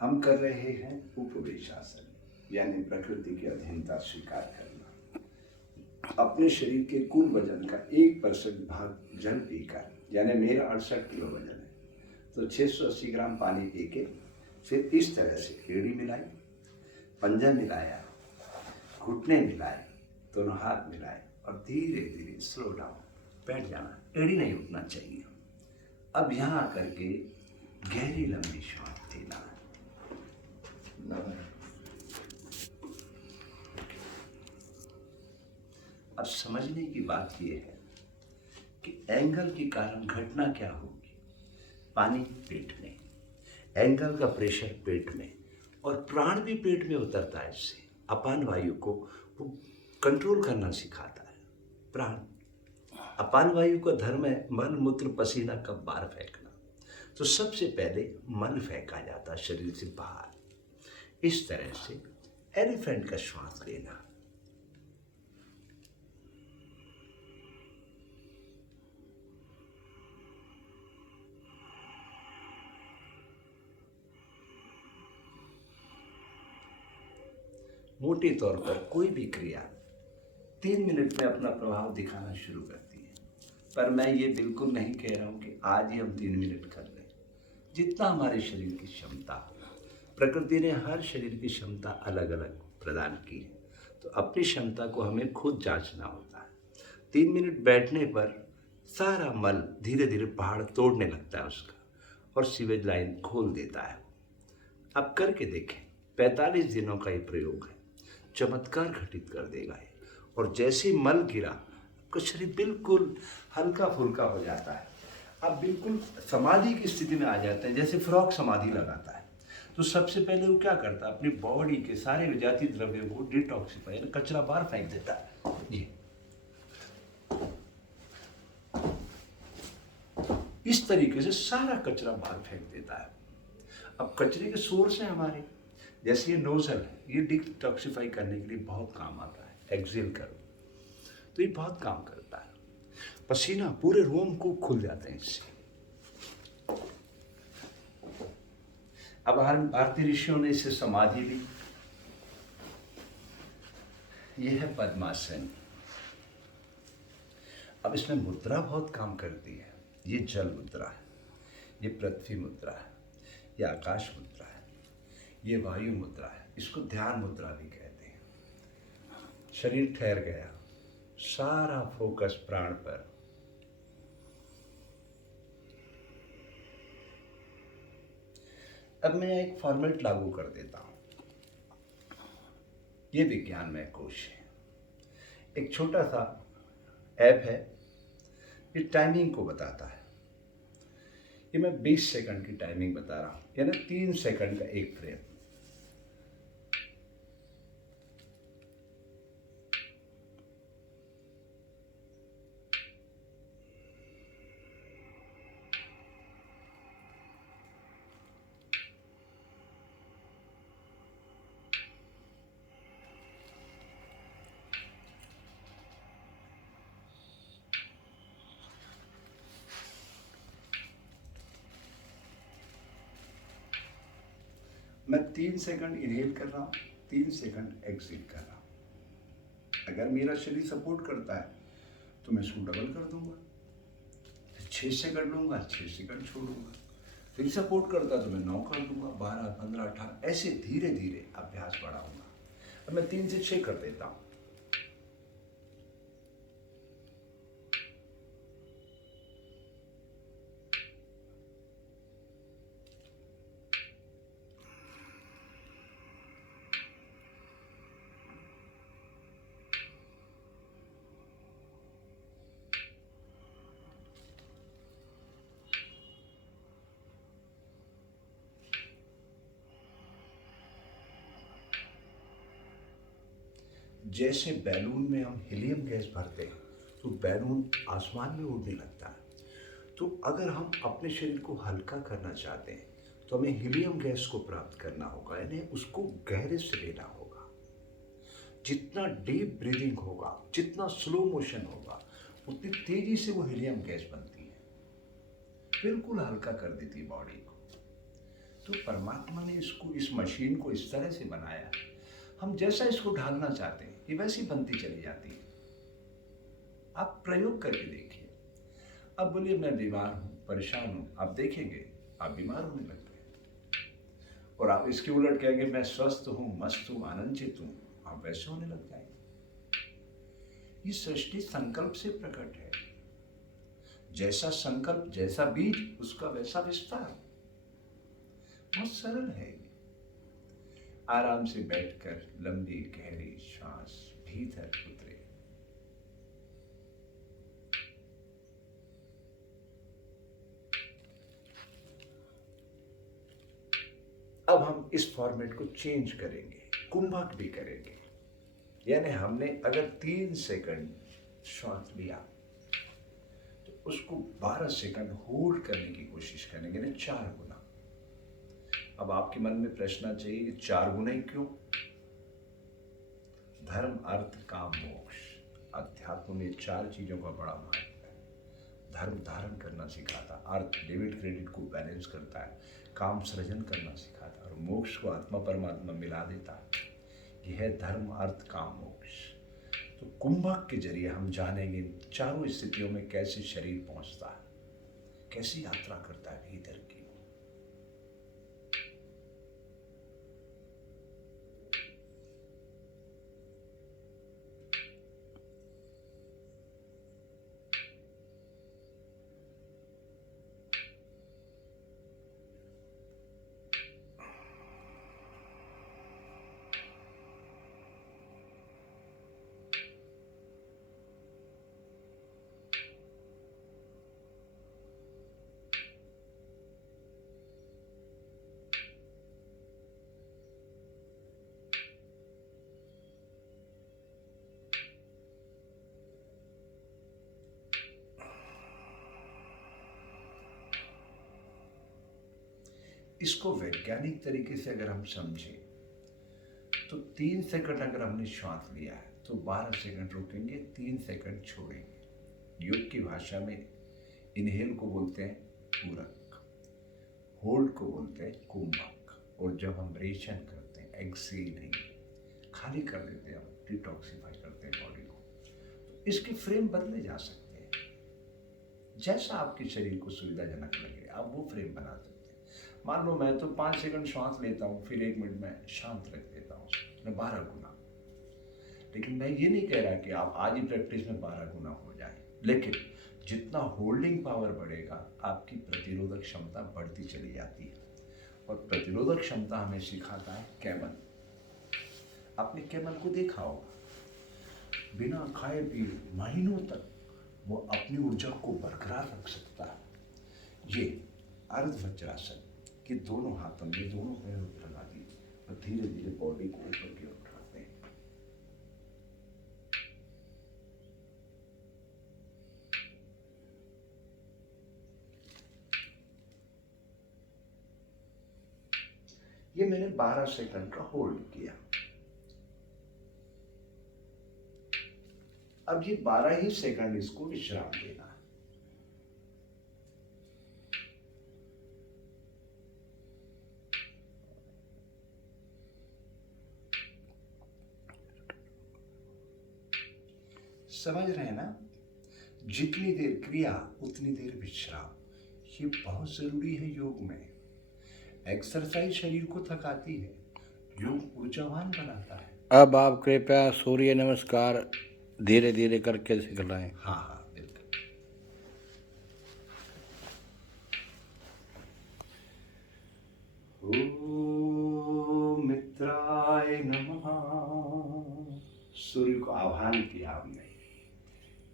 हम कर रहे हैं उपवेशासन, यानी प्रकृति की अधीनता स्वीकार करना। अपने शरीर के कुल वजन का 1% भाग जल पीकर, यानी मेरा 68 किलो वजन है, तो 680 ग्राम पानी पी के फिर इस तरह से एड़ी मिलाई, पंजा मिलाया, घुटने मिलाए, दोनों हाथ मिलाए और धीरे धीरे स्लो डाउन बैठ जाना, एड़ी नहीं उठना चाहिए। अब यहाँ आकर के गहरी लंबी श्वास लेना। अब समझने की बात यह है कि एंगल के कारण घटना क्या होगी। पानी पेट में, एंगल का प्रेशर पेट में, और प्राण भी पेट में उतरता है। इससे अपान वायु को वो कंट्रोल करना सिखाता है। प्राण, अपान वायु का धर्म है मल मूत्र पसीना कब बाहर फेंकना। तो सबसे पहले मल फेंका जाता है शरीर से बाहर। इस तरह से एलिफेंट का श्वास लेना। मोटे तौर पर कोई भी क्रिया 3 मिनट में अपना प्रभाव दिखाना शुरू करती है, पर मैं ये बिल्कुल नहीं कह रहा हूँ कि आज ही हम 3 मिनट कर लें। जितना हमारे शरीर की क्षमता, प्रकृति ने हर शरीर की क्षमता अलग अलग प्रदान की है, तो अपनी क्षमता को हमें खुद जांचना होता है। 3 मिनट बैठने पर सारा मल धीरे धीरे पहाड़ तोड़ने लगता है उसका, और सीवेज लाइन खोल देता है। अब करके देखें, 45 दिनों का ये प्रयोग है, चमत्कार घटित कर देगा ये। और जैसे मल गिरा, आपका शरीर बिल्कुल हल्का फुल्का हो जाता है। आप बिल्कुल समाधि की स्थिति में आ जाते हैं, जैसे फ्रॉक समाधि लगाता है। तो सबसे पहले वो क्या करता है, अपनी बॉडी के सारे विजातीय द्रव्यों को डिटॉक्सिफाई, कचरा बाहर फेंक देता है। ये इस तरीके से सारा कचरा बाहर फेंक देता है। अब कचरे के सोर्स हैं हमारे, जैसे ये नोजल है, ये डिटॉक्सिफाई करने के लिए बहुत काम आता है। एक्सेल करो तो ये बहुत काम करता है। पसीना पूरे रोम को खुल जाते हैं इससे। अब हर भारतीय ऋषियों ने इसे समाधि दी। यह है पद्मासन। अब इसमें मुद्रा बहुत काम करती है। ये जल मुद्रा है, ये पृथ्वी मुद्रा है, ये आकाश मुद्रा है, ये वायु मुद्रा है। इसको ध्यान मुद्रा भी कहते हैं। शरीर ठहर गया, सारा फोकस प्राण पर। अब मैं एक फॉर्मेट लागू कर देता हूं। ये विज्ञानमय कोश है। एक छोटा सा ऐप है, ये टाइमिंग को बताता है। ये मैं 20 सेकंड की टाइमिंग बता रहा हूं, यानी 3 सेकंड का एक फ्रेम। मैं 3 सेकंड इनहेल कर रहा हूँ, 3 सेकंड एक्सहेल कर रहा हूँ। अगर मेरा शरीर सपोर्ट करता है तो मैं इसको डबल कर दूंगा, 6 सेकंड लूंगा, 6 सेकंड छोड़ूंगा। फिर सपोर्ट करता तो मैं 9 कर दूंगा, 12, 15, 18, ऐसे धीरे धीरे अभ्यास बढ़ाऊंगा। अब मैं 3 से 6 कर देता हूँ। जैसे बैलून में हम हीलियम गैस भरते हैं तो बैलून आसमान में उड़ने लगता है। तो अगर हम अपने शरीर को हल्का करना चाहते हैं तो हमें हीलियम गैस को प्राप्त करना होगा, यानी उसको गहरे से लेना होगा। जितना डीप ब्रीदिंग होगा, जितना स्लो मोशन होगा, उतनी तेजी से वो हीलियम गैस बनती है, बिल्कुल हल्का कर देती है बॉडी को। तो परमात्मा ने इसको, इस मशीन को इस तरह से बनाया, हम जैसा इसको ढालना चाहते हैं ये वैसी बनती चली जाती है। आप प्रयोग करके देखिए। अब बोलिए मैं बीमार हूं, परेशान हूं, आप देखेंगे आप बीमार होने लगते हैं। और आप इसके उलट कहेंगे मैं स्वस्थ हूं, मस्त हूं, आनंदित हूं, आप वैसे होने लग जाएंगे। ये सृष्टि संकल्प से प्रकट है। जैसा संकल्प, जैसा बीज, उसका वैसा विस्तार। बहुत सरल है। आराम से बैठकर लंबी गहरी श्वास भीतर उतरे। अब हम इस फॉर्मेट को चेंज करेंगे, कुंभक भी करेंगे। यानी हमने अगर 3 सेकंड श्वास लिया तो उसको 12 सेकंड होल्ड करने की कोशिश करेंगे, यानी 4 गुना। अब आपके मन में प्रश्न चाहिए कि 4 गुना ही क्यों? धर्म, अर्थ, काम, मोक्ष, अध्यात्म में 4 चीजों का बड़ा महत्व है। धर्म धारण करना सिखाता, अर्थ डेबिट क्रेडिट को बैलेंस करता है, काम सृजन करना सिखाता है, और मोक्ष को आत्मा परमात्मा मिला देता है। यह है धर्म, अर्थ, काम, मोक्ष। तो कुंभक के जरिए हम जानेंगे इन चारों स्थितियों में कैसे शरीर पहुंचता है, कैसी यात्रा करता है भीतर की। इसको वैज्ञानिक तरीके से अगर हम समझें तो 3 सेकंड अगर हमने श्वास लिया है तो 12 सेकंड रुकेंगे, 3 सेकंड छोड़ेंगे। योग की भाषा में इनहेल को बोलते हैं पूरक, होल्ड को बोलते हैं कुंभक, और जब हम रेचन करते हैं, एक्सेलिंग, खाली कर देते हैं, हम डिटॉक्सिफाई करते हैं बॉडी को। तो इसके फ्रेम बदले जा सकते हैं। जैसा आपके शरीर को सुविधाजनक लगे आप वो फ्रेम बना सकते हैं। मान लो मैं तो 5 सेकंड श्वास लेता हूँ, फिर 1 मिनट में शांत रख देता हूँ, मैं 12 गुना। लेकिन मैं ये नहीं कह रहा कि आप आज ही प्रैक्टिस में 12 गुना हो जाए, लेकिन जितना होल्डिंग पावर बढ़ेगा आपकी प्रतिरोधक क्षमता बढ़ती चली जाती है। और प्रतिरोधक क्षमता हमें सिखाता है कैमल। आपने कैमल को देखा होगा, बिना खाए पिए महीनों तक वो अपनी ऊर्जा को बरकरार रख सकता है। ये अर्धवज्रासन कि दोनों हाथों में, दोनों पैरों पर लगा दिए और धीरे धीरे बॉडी को ऊपर की ओर उठाते हैं। ये मैंने 12 सेकंड का होल्ड किया। अब ये 12 ही सेकंड इसको विश्राम देना है। समझ रहे हैं ना? जितनी देर क्रिया उतनी देर विश्राम, ये बहुत जरूरी है योग में। एक्सरसाइज शरीर को थकाती है, योग ऊर्जावान बनाता है। अब आप कृपया सूर्य नमस्कार धीरे धीरे करके सिखलाएं। हाँ हाँ बिल्कुल। ओम मित्राय नमः। सूर्य को आह्वान किया हमने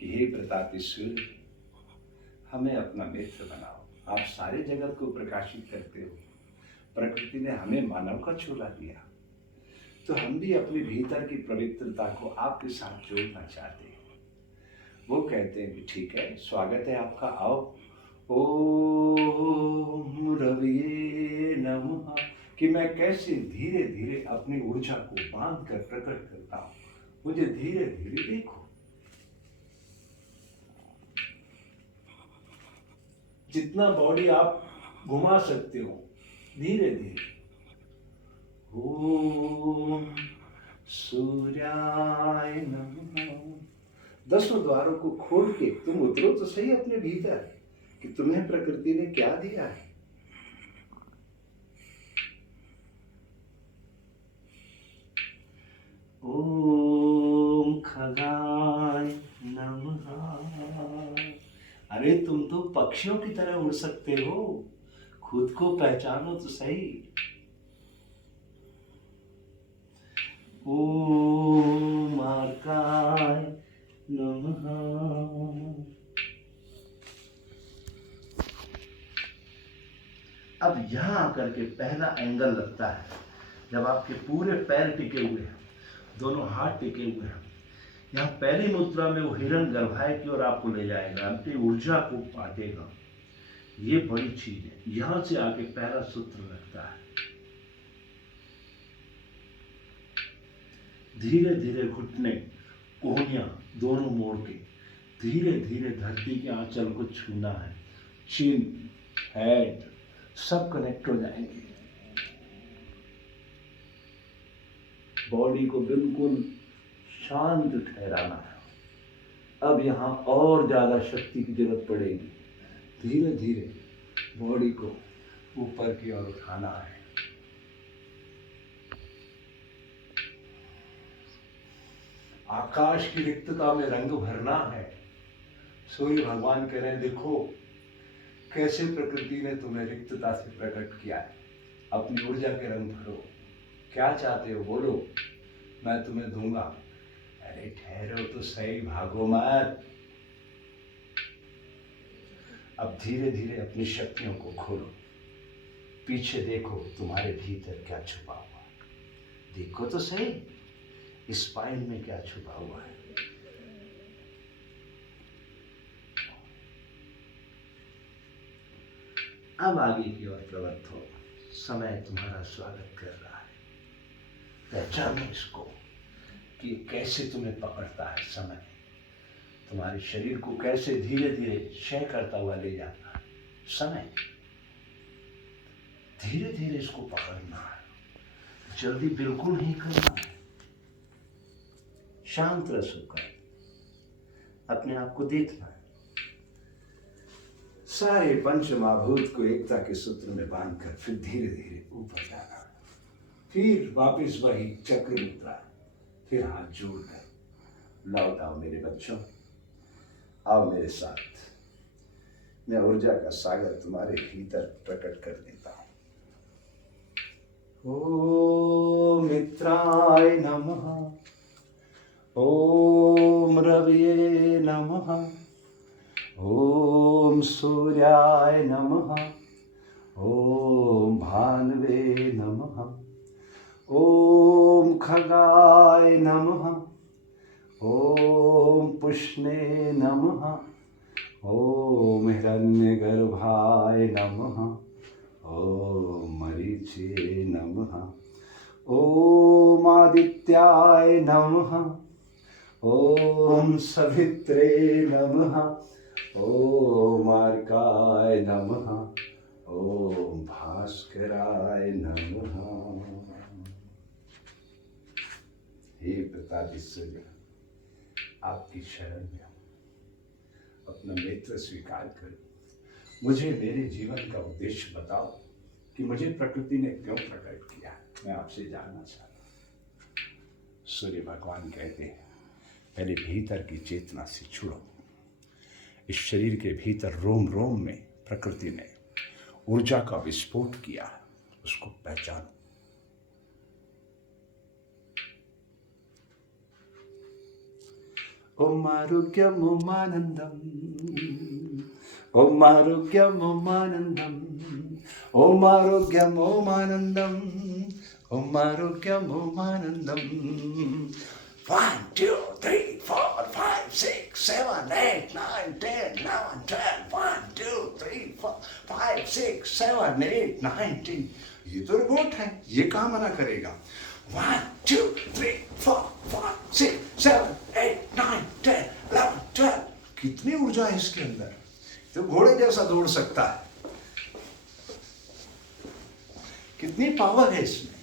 कि हे प्रतापी सूर्य, हमें अपना मित्र बनाओ। आप सारे जगत को प्रकाशित करते हो। प्रकृति ने हमें मानव का चोला दिया, तो हम भी अपने भीतर की पवित्रता को आपके साथ जोड़ना चाहते हैं। वो कहते हैं कि ठीक है, स्वागत है आपका, आओ। ओम रविये नमः। कि मैं कैसे धीरे धीरे अपनी ऊर्जा को बांध कर प्रकट करता हूँ, मुझे धीरे धीरे देखो। जितना बॉडी आप घुमा सकते हो धीरे धीरे। ओम सूर्याय नमः। 10 द्वारों को खोल के तुम उतरो तो सही अपने भीतर कि तुम्हें प्रकृति ने क्या दिया है। ओम खगाय नमः। अरे तुम तो पक्षियों की तरह उड़ सकते हो, खुद को पहचानो तो सही। ओम आर्काय नमः। अब यहां आकर के पहला एंगल लगता है जब आपके पूरे पैर टिके हुए हैं, दोनों हाथ टिके हुए हैं। यहाँ पहली मुद्रा में वो हिरण गर्भाय की ओर आपको ले जाएगा, अपनी ऊर्जा को बांटेगा। ये बड़ी चीज है। यहां से आके पहला सूत्र लगता है। धीरे धीरे घुटने कोहनियां दोनों मोड़ के धीरे धीरे धरती के आंचल को छूना है। चिन, हेड सब कनेक्ट हो जाएंगे। बॉडी को बिल्कुल शांत ठहराना है। अब यहाँ और ज्यादा शक्ति की जरूरत पड़ेगी। धीरे धीरे बॉडी को ऊपर की ओर उठाना है। आकाश की रिक्तता में रंग भरना है। सूर्य भगवान कह रहे हैं, देखो कैसे प्रकृति ने तुम्हें रिक्तता से प्रकट किया है। अपनी ऊर्जा के रंग भरो। क्या चाहते हो बोलो, मैं तुम्हें दूंगा। अरे ठहरो तो सही, भागो मत। अब धीरे धीरे अपनी शक्तियों को खोलो। पीछे देखो तुम्हारे भीतर क्या छुपा हुआ है। देखो तो सही, स्पाइन में क्या छुपा हुआ है। अब आगे की ओर प्रवृत्त हो। समय तुम्हारा स्वागत कर रहा है। पहचानो इसको कि कैसे तुम्हें पकड़ता है समय। तुम्हारे शरीर को कैसे धीरे धीरे क्षय करता हुआ ले जाता है समय। धीरे धीरे इसको पकड़ना है, जल्दी बिल्कुल नहीं करना है। शांत रस होकर अपने आप को देखना है। सारे पंच महाभूत को एकता के सूत्र में बांधकर फिर धीरे धीरे ऊपर जाना। फिर वापस वही चक्र मुद्रा, फिर हाथ जोड़कर लौट आओ मेरे बच्चों, आओ मेरे साथ। मैं ऊर्जा का सागर तुम्हारे भीतर प्रकट कर देता हूं। ओम मित्राय नमः। ओम रविये नमः। ओम सूर्याय नमः। ओम भानुवे नमः। ओम खगाय नमः। ओम पुष्णे नमः। ओम हिरण्यगर्भाय नमः। ओम मरीचे नमः। ओम आदित्याय नमः। ओम सवित्रे नमः। ओम अर्काय नमः। ओम भास्कराय नमः। हे प्रतापीश्वर, आपकी शरण में अपना मित्र स्वीकार करो। मुझे मेरे जीवन का उद्देश्य बताओ कि मुझे प्रकृति ने क्यों प्रकट किया। मैं आपसे जानना चाहता हूँ। सूर्य भगवान कहते हैं, पहले भीतर की चेतना से छुड़ो। इस शरीर के भीतर रोम रोम में प्रकृति ने ऊर्जा का विस्फोट किया, उसको पहचानो। ओम आरोग्यम ओम आनंदम। ओम आरोग्यम ओम आनंदम। ओम आरोग्यम ओम आनंदम। ओम आरोग्यम ओम आनंदम। 1 2 3 4 5 6 7 8 9 10 11 12 1 2 3 4 5 6 7 8 9 10। ये तो रोबोट है, ये कहाँ मना करेगा। 1 2 3 4 5 6 7 8 9 10 11 12। कितनी ऊर्जा है इसके अंदर, तो घोड़े जैसा दौड़ सकता है। कितनी पावर है इसमें।